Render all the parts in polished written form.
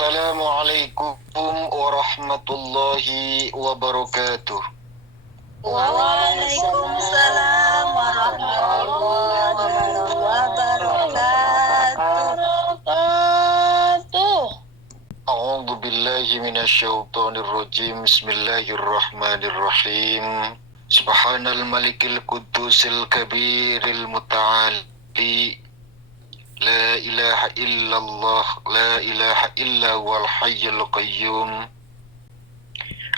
Assalamualaikum warahmatullahi wabarakatuh. Waalaikumsalam warahmatullahi wabarakatuh. A'udzu billahi minasyaitonir rajim. Bismillahirrahmanirrahim. Subhanal malikil qudusil kabiril muta'ali. La ilaha illallah, la ilaha illa huwal hayyul qayyum.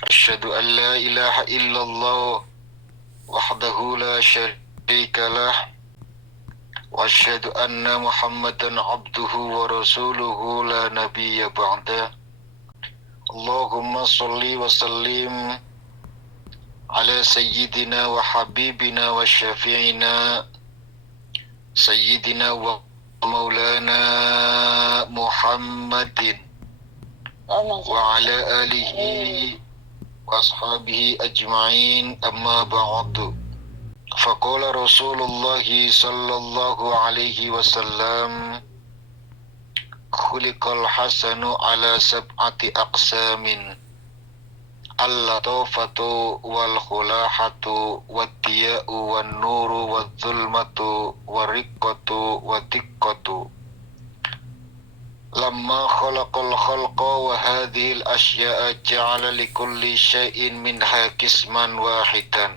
Asyhadu an la ilaha illallah wahdahu la syarika lah. Wa asyhadu anna Muhammadan abduhu wa rasuluhu la nabiyya ba'da. Allahumma shalli wa sallim ala sayyidina wa habibina wa syafi'ina sayyidina wa maulana Muhammadin wa ala alihi wa ashabihi ajma'in, amma ba'du. Faqala Rasulullah sallallahu alaihi wasallam, khuliqal hasanu ala sab'ati aqsamin, al-latafatu wal khulahatu wad-diya'u wan nuru wadh-dhulmatu war-riqqatu wat-tiqqatu. Lamma khalaqal khalqa wa hadhil asya'a ja'ala likulli syai'in minha qisman wahidan.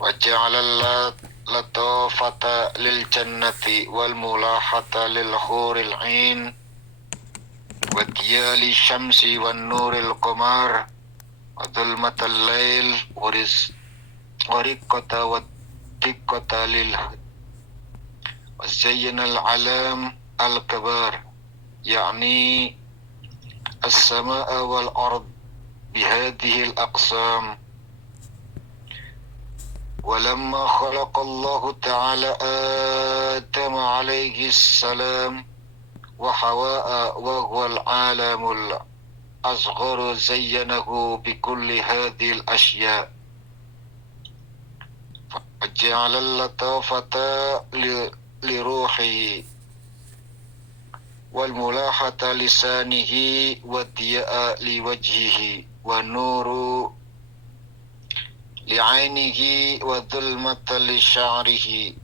Wa ja'ala latafata lil jannati wal mulahata lil huril 'ain. Wadiyali syamsi wan nuril qamar wa dhulmatal lail wariqata wa tiqata lil wa zayyanal alam al kabar, yakni as-samaa wal ard bihadhihi al aqsam. Walamma khalaqallahu ta'ala Adam alaihi salam wa Hawa'a wa huwal alamul asgharu zayyanahu bikulli hadhil asya' faja'ala latafata li ruhihi wal mulahata lisanihi wa diya'a li wajhihi wa nuru li 'ainihi wa dhulmata li sya'rihi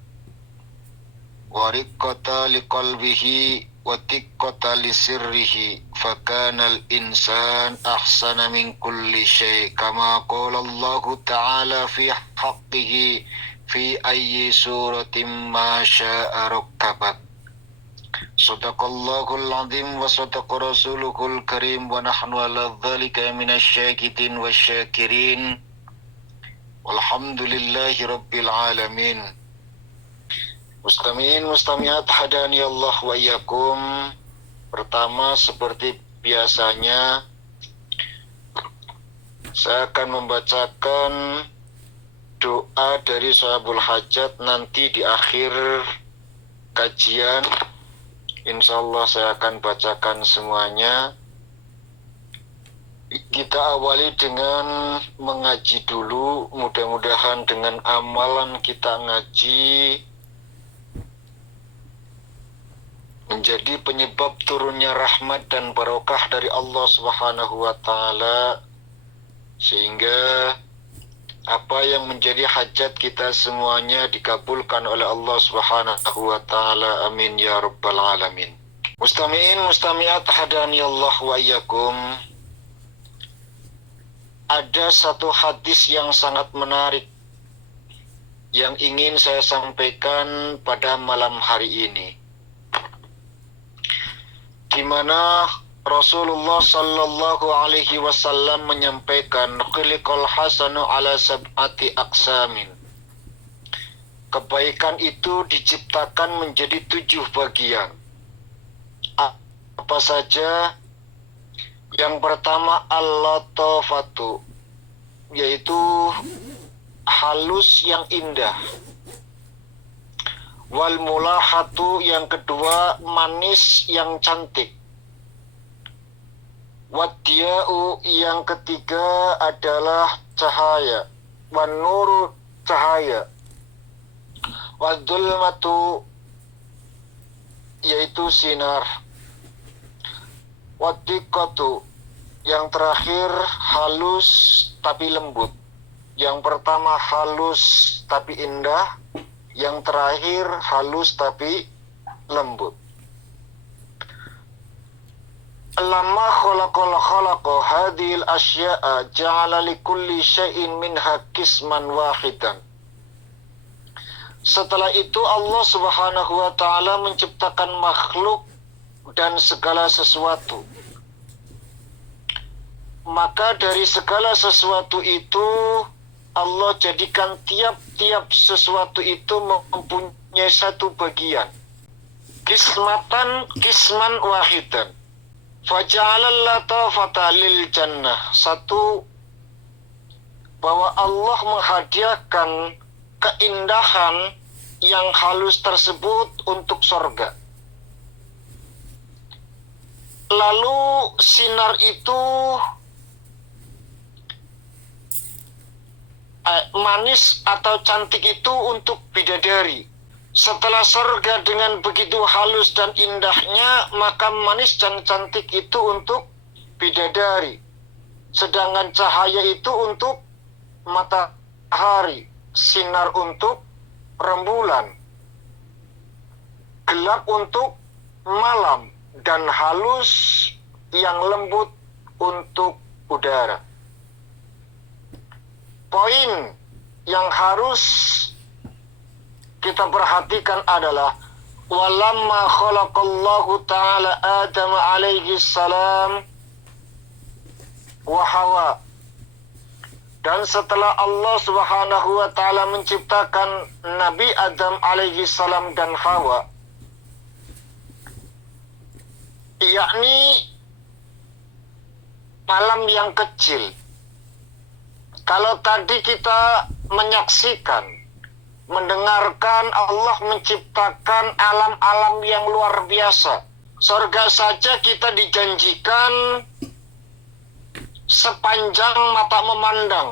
wa riqqata li qalbihi wa tiqqata li sirrihi, fakana al-insan ahsana min kulli syai' kama qala Allah ta'ala fi haqqihi fi ayyi suratin ma sya'a rakkabat. Sadaqallahul azim wa sadaqa rasuluhul karim wa nahnu ala dzalika minasyakidin wasyakirin. Walhamdulillahi rabbil alamin. Mustami'in mustami'at hadani Allah wa iyyakum. Pertama, seperti biasanya saya akan membacakan doa dari Sahabul Hajat nanti di akhir kajian. Insyaallah saya akan bacakan semuanya. Kita awali dengan mengaji dulu. Mudah-mudahan dengan amalan kita ngaji menjadi penyebab turunnya rahmat dan barokah dari Allah Subhanahu wa taala, sehingga apa yang menjadi hajat kita semuanya dikabulkan oleh Allah Subhanahu wa taala. Amin ya rabbal alamin. Mustami'in mustami'at hadani Allah wa iyyakum. Ada satu hadis yang sangat menarik yang ingin saya sampaikan pada malam hari ini, di mana Rasulullah sallallahu alaihi wasallam menyampaikan, khuliqal hasanu ala sab'ati aqsamin. Kebaikan itu diciptakan menjadi 7 bagian. Apa saja? Yang pertama, al-latafatu, yaitu halus yang indah. Wal mulahatu, yang kedua manis yang cantik. Wadiya'u, yang ketiga adalah cahaya. Wan nuru, cahaya. Wadhulmatu, yaitu sinar. Wadiqatu, yang terakhir halus tapi lembut. Yang pertama halus tapi indah, yang terakhir halus tapi lembut. Lamma khalaqa hadhil asya'a ja'ala likulli syai'in minha qisman wahidan. Setelah itu Allah Subhanahu wa taala menciptakan makhluk dan segala sesuatu. Maka dari segala sesuatu itu Allah jadikan tiap-tiap sesuatu itu mempunyai satu bagian. Kisman wahidan. Faja'alal latafata lil jannah. Satu, bahwa Allah menghadiahkan keindahan yang halus tersebut untuk sorga. Lalu sinar itu manis atau cantik itu untuk bidadari. Setelah sorga dengan begitu halus dan indahnya, maka manis dan cantik itu untuk bidadari. Sedangkan cahaya itu untuk matahari, sinar untuk rembulan, gelap untuk malam, dan halus yang lembut untuk udara. Poin yang harus kita perhatikan adalah walamma khalaqallahu ta'ala Adam alaihi salam wa Hawa. Dan setelah Allah Subhanahu wa taala menciptakan Nabi Adam alaihi salam dan Hawa, yakni malam yang kecil. Kalau tadi kita menyaksikan, mendengarkan Allah menciptakan alam-alam yang luar biasa. Surga saja kita dijanjikan sepanjang mata memandang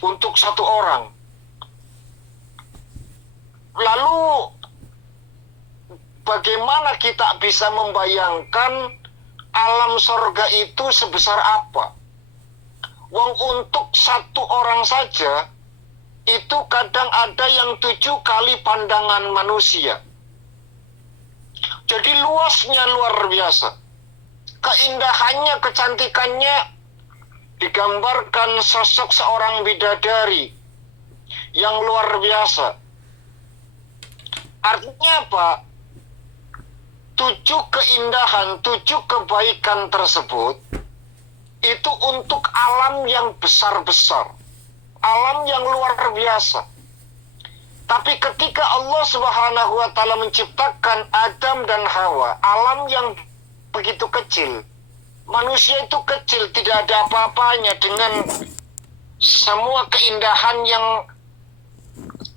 untuk satu orang. Lalu bagaimana kita bisa membayangkan alam surga itu sebesar apa? Wong untuk satu orang saja itu kadang ada yang 7 kali pandangan manusia. Jadi luasnya luar biasa. Keindahannya, kecantikannya digambarkan sosok seorang bidadari yang luar biasa. Artinya apa? 7 keindahan, 7 kebaikan tersebut itu untuk alam yang besar-besar, alam yang luar biasa. Tapi ketika Allah Subhanahu wa taala menciptakan Adam dan Hawa, alam yang begitu kecil, manusia itu kecil, tidak ada apa-apanya dengan semua keindahan yang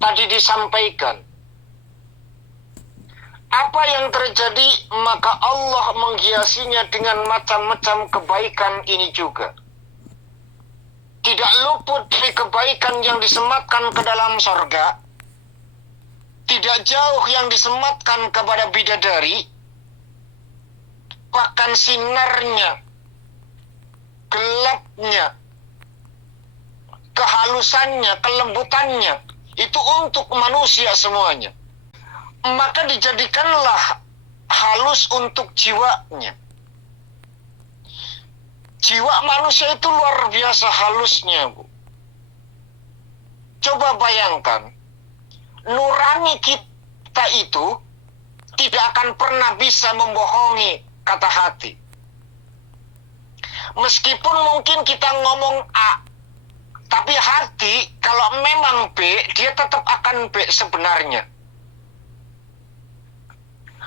tadi disampaikan. Apa yang terjadi? Maka Allah menghiasinya dengan macam-macam kebaikan ini juga. Tidak luput dari kebaikan yang disematkan ke dalam sorga. Tidak jauh yang disematkan kepada bidadari. Bahkan sinarnya, gelapnya, kehalusannya, kelembutannya, itu untuk manusia semuanya. Maka dijadikanlah halus untuk jiwanya. Jiwa manusia itu luar biasa halusnya, Bu. Coba bayangkan, nurani kita itu tidak akan pernah bisa membohongi kata hati. Meskipun mungkin kita ngomong A, tapi hati kalau memang B, dia tetap akan B sebenarnya.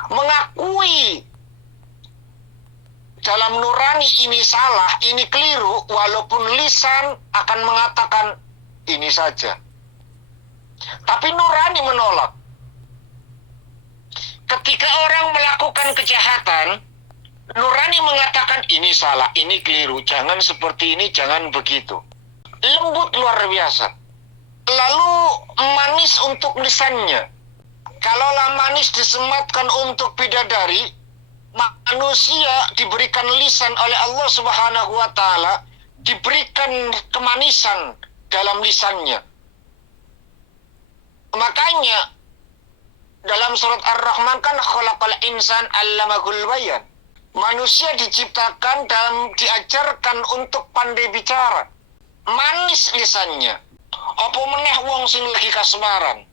Mengakui dalam nurani ini salah, ini keliru, walaupun lisan akan mengatakan ini saja. Tapi nurani menolak. Ketika orang melakukan kejahatan, nurani mengatakan ini salah, ini keliru, jangan seperti ini, jangan begitu. Lembut luar biasa. Lalu manis untuk lisannya. Kalaulah manis disematkan untuk bidadari, manusia diberikan lisan oleh Allah Subhanahu wa taala, diberikan kemanisan dalam lisannya. Makanya dalam surat Ar-Rahman kan khalaqal insan 'allamahul bayan. Manusia diciptakan dan diajarkan untuk pandai bicara. Manis lisannya. Apa meneh wong sing lagi kasmaran.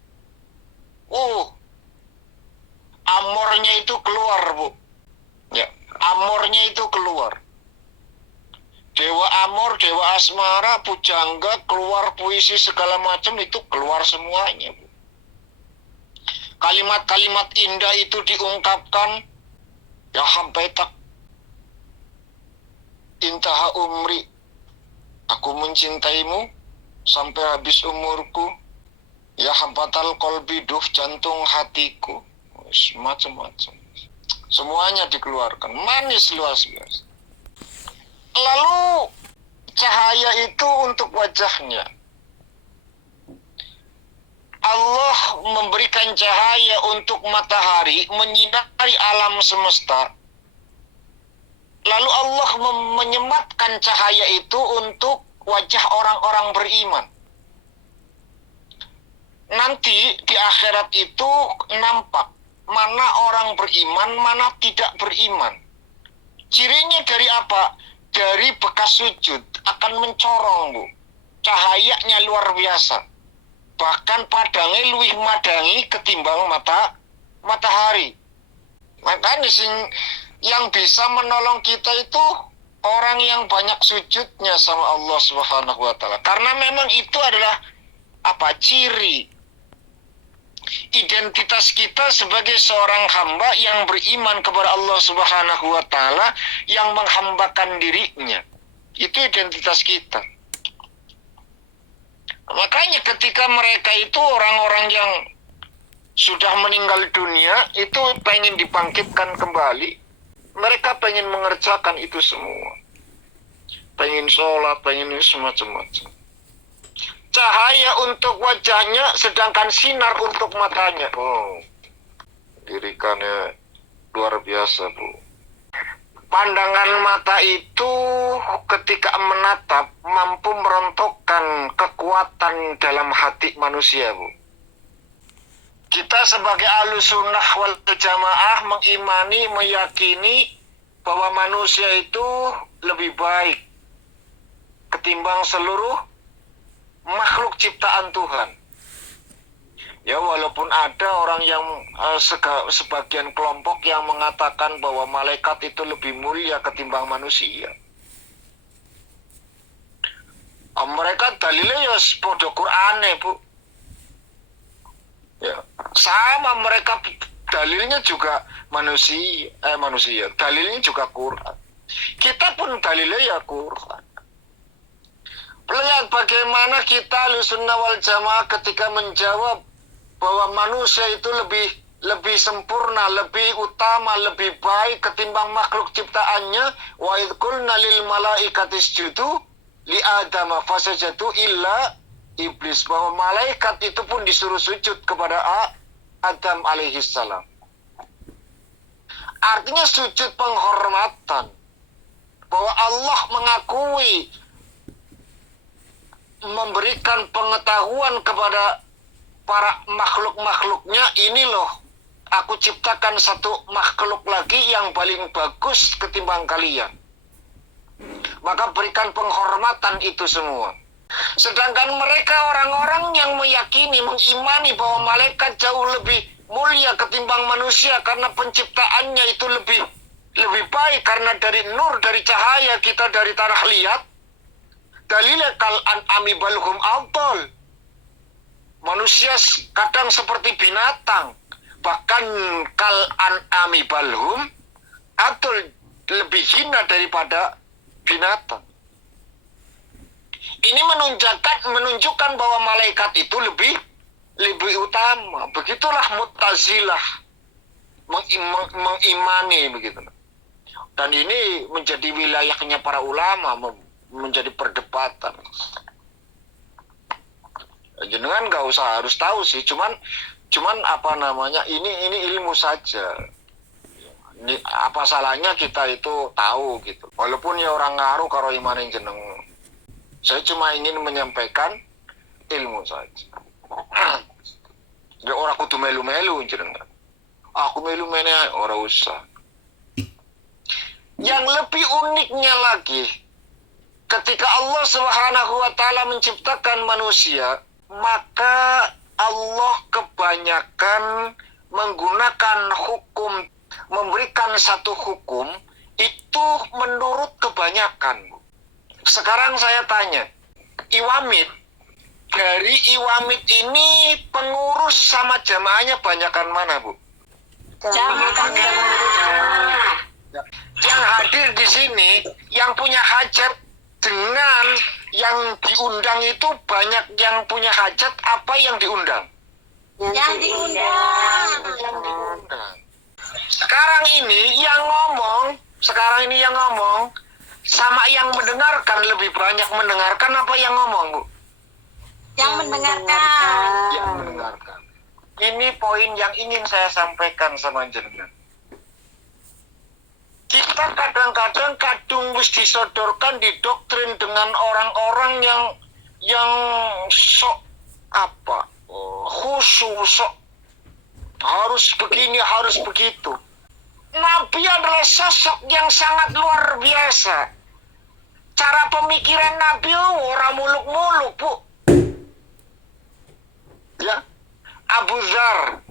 Amornya itu keluar, Bu. Ya, amornya itu keluar. Dewa amor, dewa asmara, pujangga, keluar puisi segala macam itu keluar semuanya, Bu. Kalimat-kalimat indah itu diungkapkan, ya habbaitak intaha umri, aku mencintaimu sampai habis umurku, ya habbatal qalbi, duh jantung hatiku, macam-macam. Semuanya dikeluarkan, manis luas biasa. Lalu cahaya itu untuk wajahnya. Allah memberikan cahaya untuk matahari menyinari alam semesta. Lalu Allah menyematkan cahaya itu untuk wajah orang-orang beriman. Nanti di akhirat itu nampak mana orang beriman, mana tidak beriman. Cirinya dari apa? Dari bekas sujud akan mencorong, Bu. Cahayanya luar biasa. Bahkan padangnya luwih madangi ketimbang matahari. Makanya yang bisa menolong kita itu orang yang banyak sujudnya sama Allah Subhanahu wa taala. Karena memang itu adalah ciri identitas kita sebagai seorang hamba yang beriman kepada Allah Subhanahu wa taala, yang menghambakan dirinya. Itu identitas kita. Makanya ketika mereka itu orang-orang yang sudah meninggal dunia itu pengen dibangkitkan kembali, mereka pengen mengerjakan itu semua. Pengen sholat, pengen semacam-macam. Cahaya untuk wajahnya, sedangkan sinar untuk matanya. Dirikannya luar biasa, Bu. Pandangan mata itu ketika menatap mampu merontokkan kekuatan dalam hati manusia, Bu. Kita sebagai Ahlussunnah wal Jamaah mengimani, meyakini bahwa manusia itu lebih baik ketimbang seluruh makhluk ciptaan Tuhan. Ya, walaupun ada orang yang sebagian kelompok yang mengatakan bahwa malaikat itu lebih mulia ketimbang manusia. Mereka dalilnya ya podo Qur'ane, Bu. Ya, sama mereka dalilnya juga manusia. Dalilnya juga Quran. Kita pun dalilnya ya Quran. Lihat bagaimana kita Ahlussunnah wal Jamaah ketika menjawab bahwa manusia itu lebih sempurna, lebih utama, lebih baik ketimbang makhluk ciptaannya. Wa idh qulna lil malaikati isjudu li Adam fasajadu illa iblis, bahwa malaikat itu pun disuruh sujud kepada Adam alaihissalam. Artinya sujud penghormatan, bahwa Allah mengakui, memberikan pengetahuan kepada para makhluk-makhluknya, ini loh, aku ciptakan satu makhluk lagi yang paling bagus ketimbang kalian. Maka berikan penghormatan itu semua. Sedangkan mereka orang-orang yang meyakini, mengimani bahwa malaikat jauh lebih mulia ketimbang manusia karena penciptaannya itu lebih baik karena dari nur, dari cahaya kita dari tanah liat. Dalilnya kal an'ami balhum afdal. Manusia kadang seperti binatang, bahkan kal an'ami balhum afdal, lebih hina daripada binatang. Ini menunjukkan bahwa malaikat itu lebih utama. Begitulah Mu'tazilah mengimani begitu. Dan ini menjadi wilayahnya para ulama, menjadi perdebatan. Jenengan nggak usah harus tahu sih, cuman ini ilmu saja. Apa salahnya kita itu tahu gitu. Walaupun ya orang ngaruh karo iman yang jeneng. Saya cuma ingin menyampaikan ilmu saja. Ya orang kudu melu-melu jeneng. Aku melu-melu ora usah. Yang lebih uniknya lagi, ketika Allah Subhanahu wa taala menciptakan manusia, maka Allah kebanyakan menggunakan hukum, memberikan satu hukum itu menurut kebanyakan. Sekarang saya tanya, Iwamid, dari Iwamid ini pengurus sama jamaahnya banyakan mana, Bu? Yang hadir di sini, yang punya hajat dengan yang diundang itu banyak yang punya hajat apa yang diundang? Yang diundang. Sekarang ini yang ngomong sama yang mendengarkan, lebih banyak mendengarkan apa yang ngomong, Bu? Yang mendengarkan. Yang mendengarkan. Ini poin yang ingin saya sampaikan sama jenengan. Kita kadang-kadang kadung wis disodorkan didoktrin dengan orang-orang yang sok apa? Khusyuk, sok harus begini, harus begitu. Nabi adalah sosok yang sangat luar biasa. Cara pemikiran Nabi orang muluk-muluk, Bu. Ya, Abu Dzar.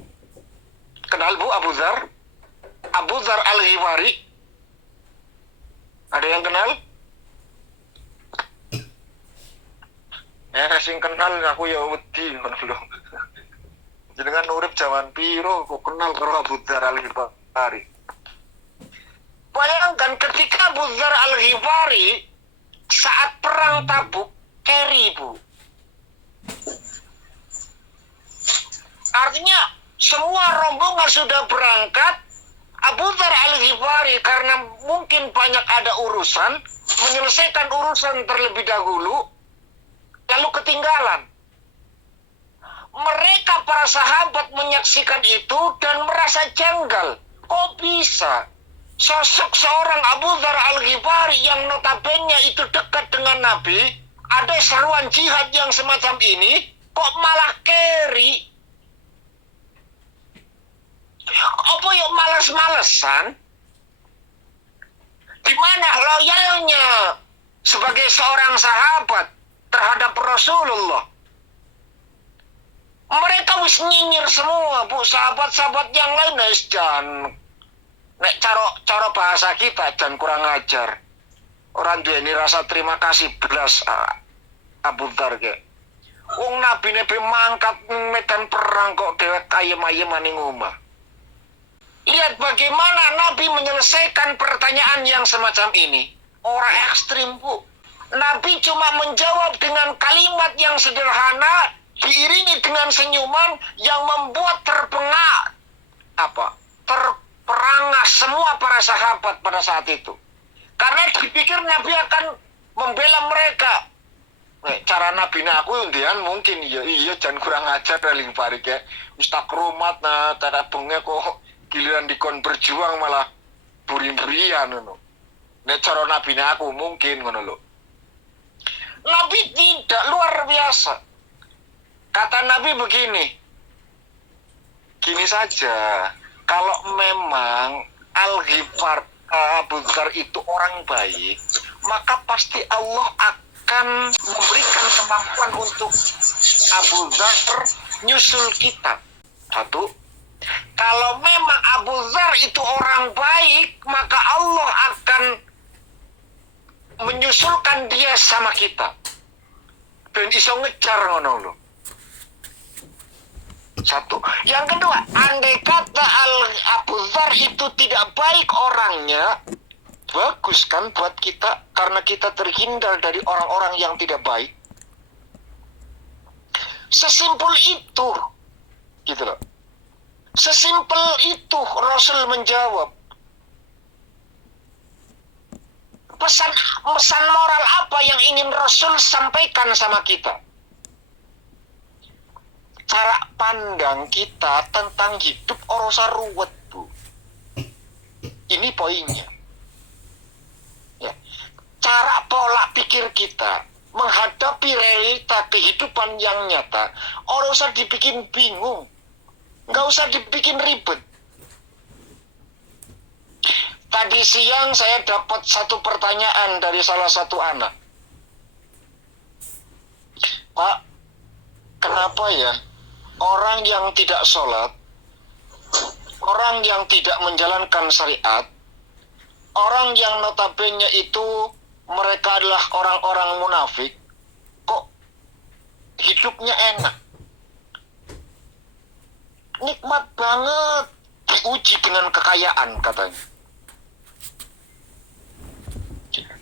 Kenal, Bu, Abu Dzar? Abu Dzar Al-Ghifari. Ada yang kenal? Sing kenal aku ya wedi ngono lho. Jenengan urip zaman piro kok kenal karo Abu Dzar Al-Ghifari? Bayangkan ketika Abu Dzar Al-Ghifari saat perang Tabuk carry, Bu. Artinya semua rombongan sudah berangkat, Abu Dzar Al-Ghifari karena mungkin banyak ada urusan, menyelesaikan urusan terlebih dahulu, lalu ketinggalan. Mereka para sahabat menyaksikan itu dan merasa janggal. Kok bisa sosok seorang Abu Dzar Al-Ghifari yang notabene itu dekat dengan Nabi, ada seruan jihad yang semacam ini, kok malah carry? Apa yuk males-malesan? Di mana loyalnya sebagai seorang sahabat terhadap Rasulullah? Mereka wis nyinyir semua, Bu. Sahabat-sahabat yang lain wis jan nek cara bahasa kita jan kurang ajar. Orang duweni rasa terima kasih belas Abu Dzar ke. Wong Nabi mangkat medan perang kok dewek ayem-ayeman ning omah. Lihat bagaimana Nabi menyelesaikan pertanyaan yang semacam ini. Orang ekstrim, Bu. Nabi cuma menjawab dengan kalimat yang sederhana, diiringi dengan senyuman yang membuat terperangah semua para sahabat pada saat itu. Karena dipikir Nabi akan membela mereka. Cara Nabi aku undian mungkin iya jangan kurang ajar paling parik ya. Mustakromat cara bengnya kok giliran dikon berjuang malah buri-burian ngono. Nek cara Nabi aku mungkin ngono lho. Nabi tidak, luar biasa. Kata Nabi begini. Gini saja, kalau memang Abu Dzar itu orang baik, maka pasti Allah akan memberikan kemampuan untuk Abu Dzar nyusul kita. Satu. Kalau memang Abu Dzar itu orang baik, maka Allah akan menyusulkan dia sama kita. Ben iso ngejar ngono lho. Satu. Yang kedua, andai kata Abu Dzar itu tidak baik orangnya, bagus kan buat kita karena kita terhindar dari orang-orang yang tidak baik. Sesimpel itu. Gitu loh. Sesimpel itu Rasul menjawab. Pesan moral apa yang ingin Rasul sampaikan sama kita? Cara pandang kita tentang hidup ora usah ruwet, Bu. Ini poinnya. Ya. Cara pola pikir kita menghadapi realita kehidupan yang nyata, orang usah dibikin bingung, nggak usah dibikin ribet. Tadi siang saya dapat satu pertanyaan dari salah satu anak. Pak, kenapa ya orang yang tidak sholat, orang yang tidak menjalankan syariat, orang yang notabene itu mereka adalah orang-orang munafik, kok hidupnya enak, nikmat banget, diuji dengan kekayaan katanya.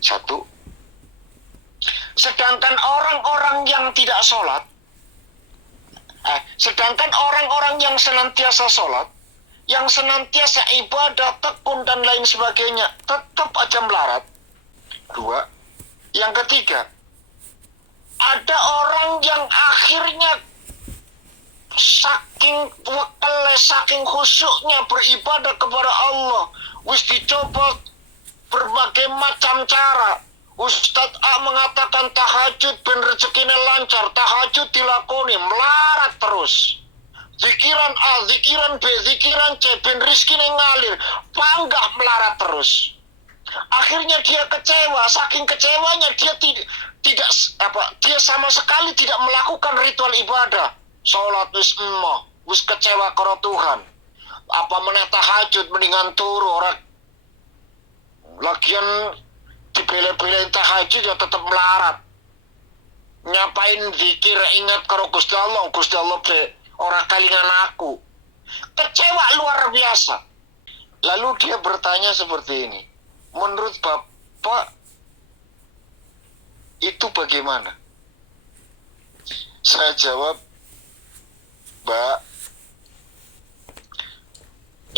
Satu. Sedangkan orang-orang yang tidak sholat, sedangkan orang-orang yang senantiasa sholat, yang senantiasa ibadah, tekun dan lain sebagainya, tetap aja melarat. Dua. Yang ketiga, ada orang yang akhirnya saking wakele, saking khusyuknya beribadah kepada Allah, wis dicoba berbagai macam cara. Ustadz A mengatakan tahajud ben rezekinya lancar, tahajud dilakoni, melarat terus. Zikiran A, zikiran B, zikiran C, ben rizkinya ngalir, panggah melarat terus. Akhirnya dia kecewa, saking kecewanya dia dia sama sekali tidak melakukan ritual ibadah. Sholat wis kecewa karo Tuhan. Apa meneh tahajud mendingan turu orang. Lagian dipilih-pilih tahajud ya tetap melarat. Nyapain zikir ingat karo Gusti Allah be ora kalingan aku. Kecewa luar biasa. Lalu dia bertanya seperti ini. Menurut Bapak itu bagaimana? Saya jawab, Mbak,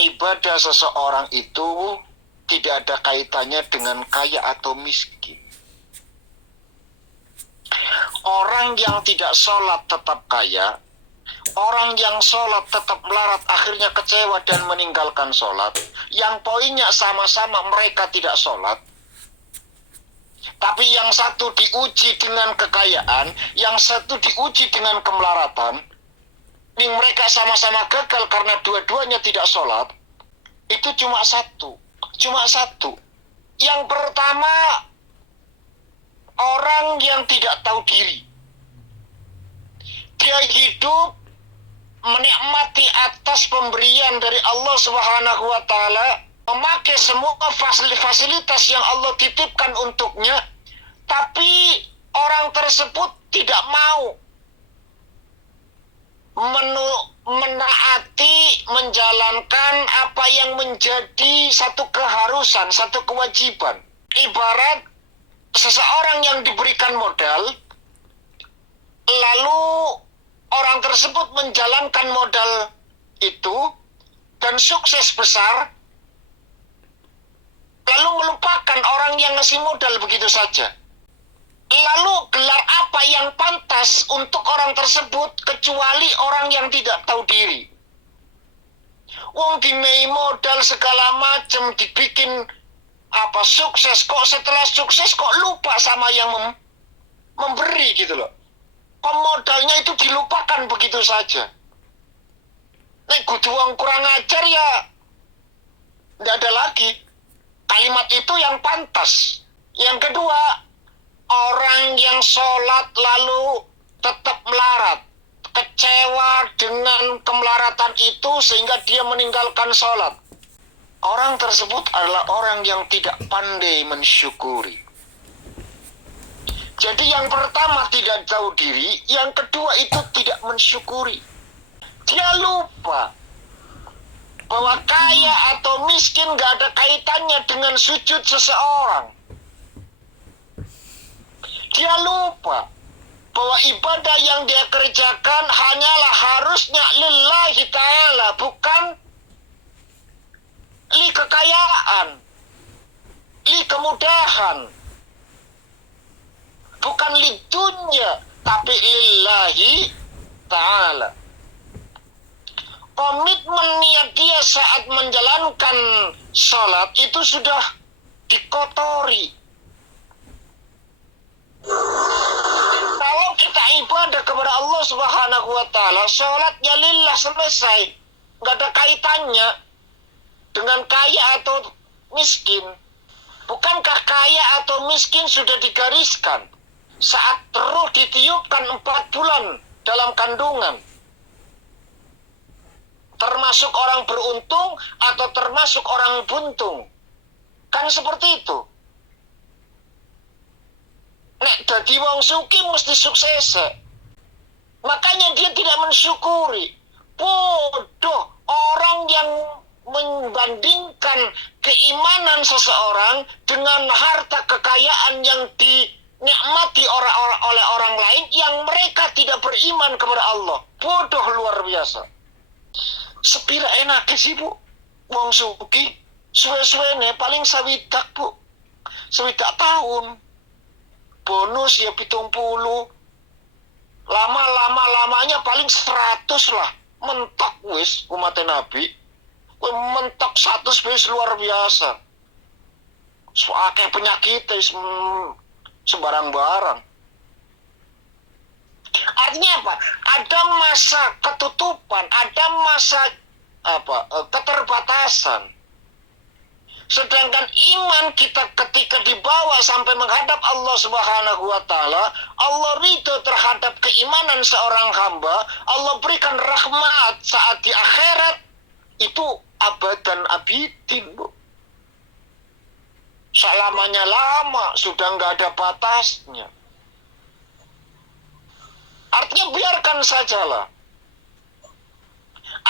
ibadah seseorang itu tidak ada kaitannya dengan kaya atau miskin. Orang yang tidak sholat tetap kaya, orang yang sholat tetap melarat, akhirnya kecewa dan meninggalkan sholat. Yang poinnya sama-sama mereka tidak sholat, tapi yang satu diuji dengan kekayaan, yang satu diuji dengan kemelaratan. Ini mereka sama-sama gagal karena dua-duanya tidak sholat. Itu cuma satu. Yang pertama, orang yang tidak tahu diri. Dia hidup menikmati atas pemberian dari Allah Subhanahu wa Ta'ala, memakai semua fasilitas yang Allah titipkan untuknya, tapi orang tersebut tidak mau menaati, menjalankan apa yang menjadi satu keharusan, satu kewajiban. Ibarat seseorang yang diberikan modal, lalu orang tersebut menjalankan modal itu dan sukses besar, lalu melupakan orang yang ngasih modal begitu saja. Lalu gelar apa yang pantas untuk orang tersebut kecuali orang yang tidak tahu diri? Wong dinei modal segala macam, dibikin sukses, kok setelah sukses kok lupa sama yang memberi gitu loh. Kok modalnya itu dilupakan begitu saja. Nek kudu wong kurang ajar ya tidak ada lagi. Kalimat itu yang pantas. Yang kedua, orang yang sholat lalu tetap melarat, kecewa dengan kemelaratan itu sehingga dia meninggalkan sholat. Orang tersebut adalah orang yang tidak pandai mensyukuri. Jadi yang pertama tidak tahu diri, yang kedua itu tidak mensyukuri. Dia lupa bahwa kaya atau miskin gak ada kaitannya dengan sujud seseorang. Dia lupa bahwa ibadah yang dia kerjakan hanyalah harusnya lillahi ta'ala, bukan li kekayaan, li kemudahan, bukan li dunya, tapi lillahi ta'ala. komitmen niat dia saat menjalankan sholat itu sudah dikotori. Kalau kita ibadah kepada Allah Subhanahu wa Ta'ala, sholatnya lillah selesai, nggak ada kaitannya dengan kaya atau miskin. Bukankah kaya atau miskin sudah digariskan saat ruh ditiupkan 4 bulan dalam kandungan? Termasuk orang beruntung atau termasuk orang buntung? Kan seperti itu. Nek dadi wong suki mesti sukses. Makanya dia tidak mensyukuri. Bodoh orang yang membandingkan keimanan seseorang dengan harta kekayaan yang dinikmati oleh orang lain yang mereka tidak beriman kepada Allah. Bodoh luar biasa. Sepira enak sih bu, wong suki suwe-suwene paling sawidak bu, sawidak tahun, bonus ya 70, lamanya paling 100 lah, mentok wis umat Nabi, mentok 100 wis luar biasa, soalnya penyakit sembarang barang. Artinya apa? Ada masa ketutupan, ada masa keterbatasan. Sedangkan iman kita ketika dibawa sampai menghadap Allah Subhanahu wa Ta'ala, Allah ridho terhadap keimanan seorang hamba, Allah berikan rahmat saat di akhirat itu abadan abidin, bu. Selamanya lama, sudah nggak ada batasnya. Artinya biarkan sajalah.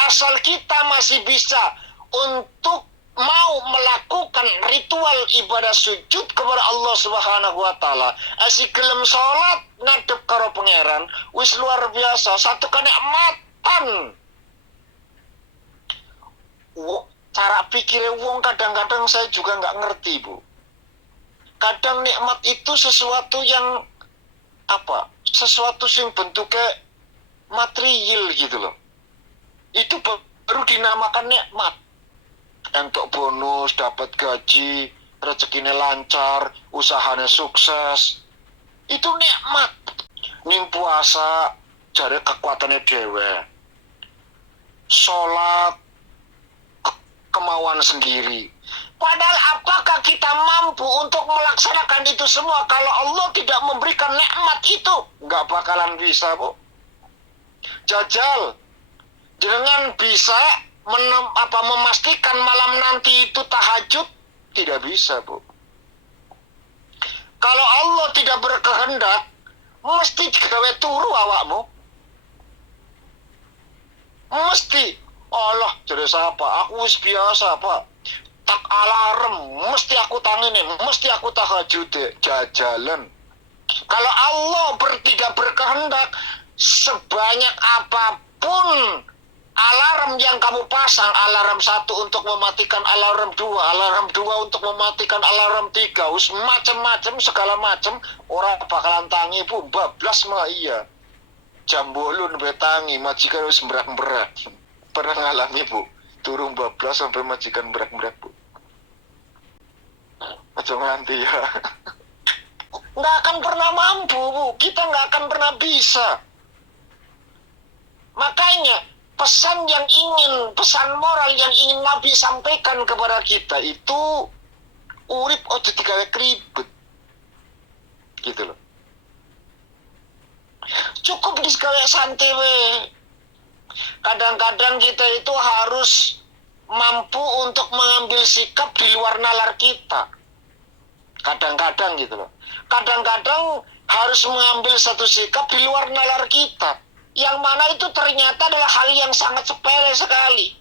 Asal kita masih bisa untuk mau melakukan ritual ibadah sujud kepada Allah Subhanahu wa Ta'ala. Asih gelem sholat ngadep karo pangeran, wis luar biasa, satu kenikmatan. Cara pikirnya wong kadang-kadang saya juga nggak ngerti, bu. Kadang nikmat itu sesuatu yang sesuatu yang bentuknya material gitu loh. Itu baru dinamakan nikmat. Untuk bonus, dapat gaji, rezekinya lancar, usahanya sukses, itu nikmat. Ning puasa jare kekuatannya dewe, sholat kemauan sendiri. Padahal apakah kita mampu untuk melaksanakan itu semua kalau Allah tidak memberikan nikmat itu? Nggak bakalan bisa, bu. Jajal, jangan bisa memastikan malam nanti itu tahajud, tidak bisa, bu. Kalau Allah tidak berkehendak, mesti gawe turu awakmu. Mesti. Allah, jadi siapa? Aku wis biasa, Pak. Tak alarm, mesti aku tangini, mesti aku tahajud, jajalan. Kalau Allah tidak berkehendak, sebanyak apapun alarm yang kamu pasang, alarm 1 untuk mematikan alarm 2, alarm 2 untuk mematikan alarm 3, macam-macam, segala macam, orang bakalan tangi, bu, bablas mah iya. Jambulun betangi, majikan harus berak-berak. Pernah ngalami, bu, turun bablas sampai majikan berak-berak, bu. Macam nanti ya. Nggak akan pernah mampu, bu. Kita nggak akan pernah bisa. Makanya pesan moral yang ingin Nabi sampaikan kepada kita itu urip ojo digawe kribet. Gitu loh. Cukup digawe santai we. Kadang-kadang kita itu harus mampu untuk mengambil sikap di luar nalar kita. Kadang-kadang gitu loh. Kadang-kadang harus mengambil satu sikap di luar nalar kita. Yang mana itu ternyata adalah hal yang sangat sepele sekali.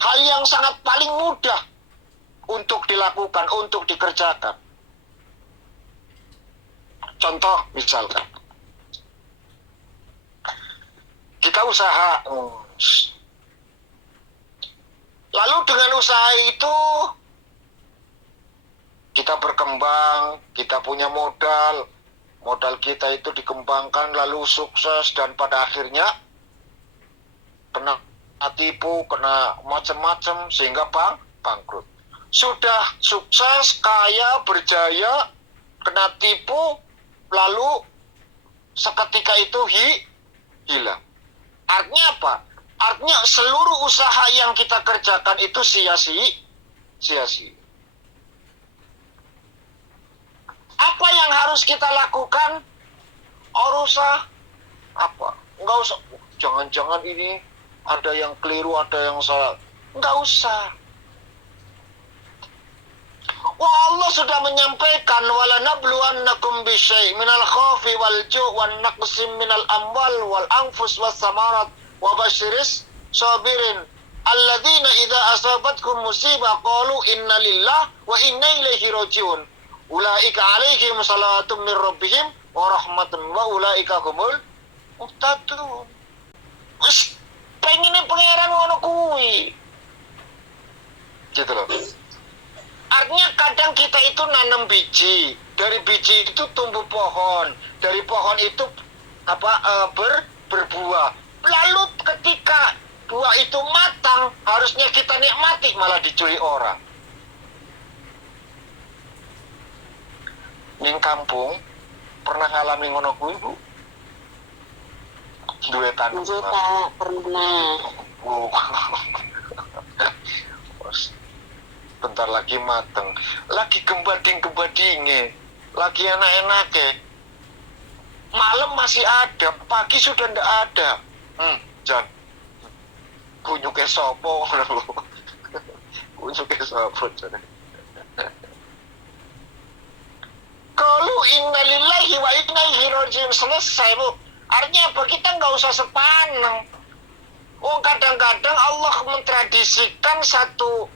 Hal yang sangat paling mudah untuk dilakukan, untuk dikerjakan. Contoh misalkan, kita usaha. Lalu dengan usaha itu, kita berkembang, kita punya modal kita itu dikembangkan, lalu sukses, dan pada akhirnya kena tipu, kena macam-macam sehingga bangkrut. Sudah sukses, kaya, berjaya, kena tipu, lalu seketika itu hilang. Artinya apa? Artinya seluruh usaha yang kita kerjakan itu sia-sia. Apa yang harus kita lakukan? Usah apa? Enggak usah. Jangan-jangan ini ada yang keliru, ada yang salah. Enggak usah. Wah, Allah sudah menyampaikan walanabluwannakum bisyai' minal khaufi wal ju' wan naqsim minal amwal wal anfus was samarat wa basyiris sabirin alladzina idza asabatkum musibah qalu inna lillahi wa inna ilaihi raji'un ulaika alaihim salatum mir rabbihim wa rahmatun wa ulaika humul muhtadun. Wis pengine pangeran ngono kuwi. Gitu loh. Artinya kadang kita itu nanam biji, dari biji itu tumbuh pohon, dari pohon itu berbuah. Lalu ketika buah itu matang, harusnya kita nikmati, malah dicuri orang. Ning kampung pernah ngalami ngono kuwi, Bu? Duwe tanam. Pernah. Bentar lagi mateng, lagi gembading-gembadinge, lagi enak-enake, malam masih ada, pagi sudah ndak ada. Jan, kunyuke sopo? Kunyuke sopo, Jan? Kalau innalillahi wa inna ilaihi raji'un selesai, Bu. Artinya apa? Kita nggak usah sepaneng. Kadang-kadang Allah mentradisikan satu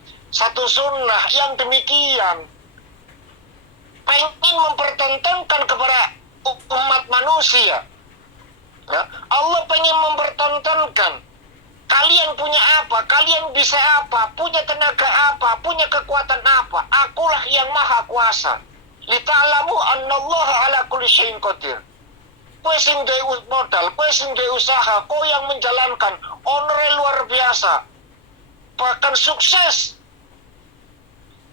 sunnah yang demikian, pengen mempertontonkan kepada umat manusia. Ya, Allah pengen mempertontonkan kalian punya apa, kalian bisa apa, punya tenaga apa, punya kekuatan apa. Akulah yang maha kuasa. Lita'lamu annallaha ala kulli syai'in qadir. Kowe sing duwe modal, kowe sing duwe usaha, kowe yang menjalankan, honore luar biasa, bahkan sukses.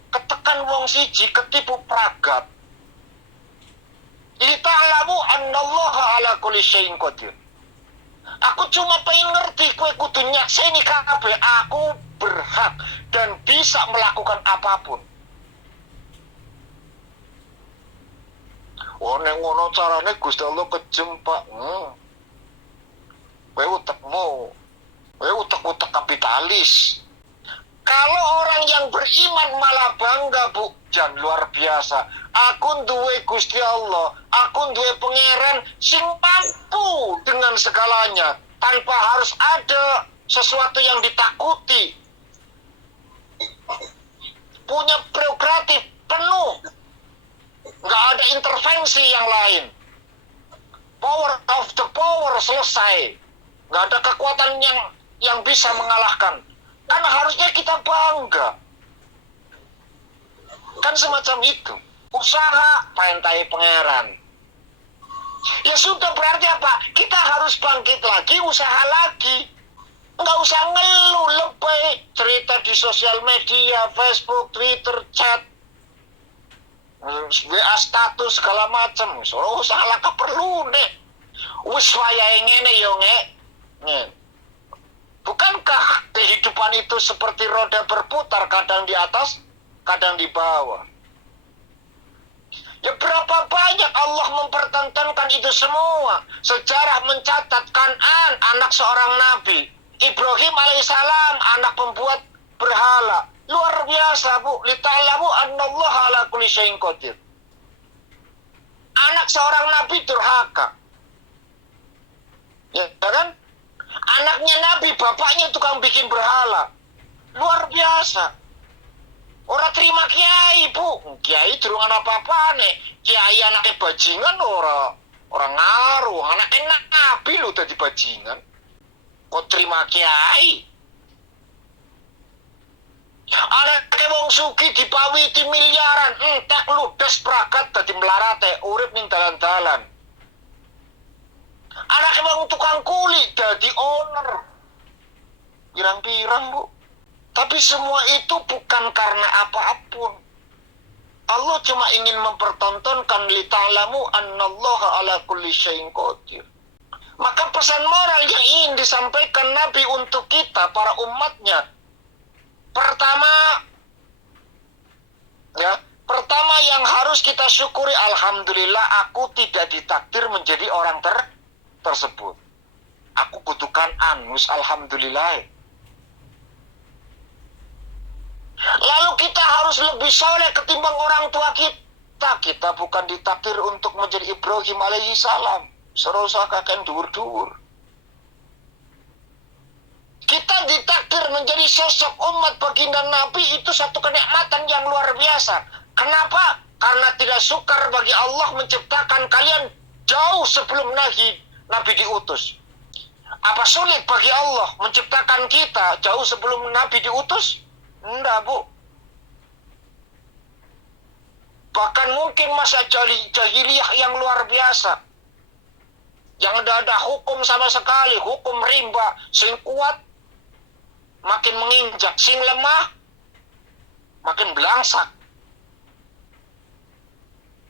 Ketekan wong siji ketipu pragat. Lita'lamu annallaha ala kulli syai'in qadir. Aku cuma pengen ngerti kowe kudu nyakseni kabeh aku berhak dan bisa melakukan apapun. Nek ngono carane Gusti Allah kejem, Pak. Kowe utek kapitalis. Kalau orang yang beriman malah bangga, Bu, jan luar biasa. Aku duwe Gusti Allah, aku duwe pangeran sing mampu dengan segalanya tanpa harus ada sesuatu yang ditakuti. Punya prerogatif penuh. Nggak ada intervensi yang lain. Power of the power selesai. Nggak ada kekuatan yang bisa mengalahkan. Kan harusnya kita bangga. Kan semacam itu. Usaha pentai pangeran. Ya sudah, berarti apa? Kita harus bangkit lagi, usaha lagi. Nggak usah ngeluh lebay. Cerita di sosial media, Facebook, Twitter, chat, WA status segala macam. Soalnya usaha laka perlu nih. Wis wayahe ngene yo nge. Bukankah kehidupan itu seperti roda berputar, kadang di atas, kadang di bawah? Ya berapa banyak Allah mempertontonkan itu semua. Sejarah mencatat Kan'an, anak seorang nabi. Ibrahim alaihissalam, anak pembuat berhala. Luar biasa, Bu. Lita'lamu annallaha ala kulli syai'in qadir. Anak seorang nabi durhaka. Ya kan? Anaknya nabi, bapaknya tukang bikin berhala. Luar biasa. Orang terima kiai, Bu. Kiai durungan apa-apa nih. Kiai anaknya bajingan orang ngaruh. Anaknya nabi lu tadi bajingan. Kok terima kiai? Anaknya wong suki dipawiti miliaran. Entek ludes prakat dadi melarate urip ning dalan-dalan. Anaknya wong tukang kuli dadi owner. Pirang-pirang, Bu. Tapi semua itu bukan karena apapun. Allah cuma ingin mempertontonkan lita'lamu annallaha ala kulli syai'in qadir. Maka pesan moral yang ingin disampaikan Nabi untuk kita, para umatnya, pertama yang harus kita syukuri, alhamdulillah aku tidak ditakdir menjadi orang tersebut. Aku kutukan anus, alhamdulillah. Lalu kita harus lebih soleh ketimbang orang tua kita. Kita bukan ditakdir untuk menjadi Ibrahim alaihi salam. Serasa kakek dur-dur. Kita ditakdir menjadi sosok umat baginda Nabi, itu satu kenikmatan yang luar biasa. Kenapa? Karena tidak sukar bagi Allah menciptakan kalian jauh sebelum Nabi diutus. Apa sulit bagi Allah menciptakan kita jauh sebelum Nabi diutus? Enggak, Bu. Bahkan mungkin masa jahiliyah yang luar biasa, yang tidak ada hukum sama sekali, hukum rimba, sing kuat makin menginjak, sing lemah makin belangsak.